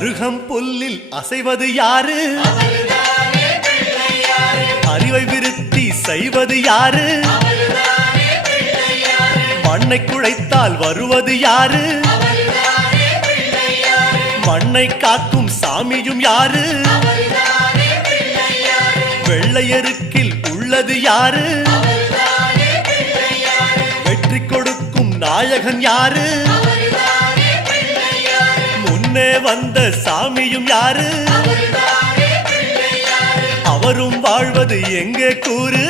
அருகம் புல்லில் அசைவது யாரு? அறிவை விருத்தி செய்வது யாரு? மண்ணை குழைத்தால் வருவது யாரு? மண்ணை காக்கும் சாமியும் யாரு? வெள்ளையருக்கில் உள்ளது யாரு? வெற்றி கொடுக்கும் நாயகன் யாரு? முன்னே வந்த சாமியும் யாரு? அவரும் வாழ்வது எங்கே கூறு?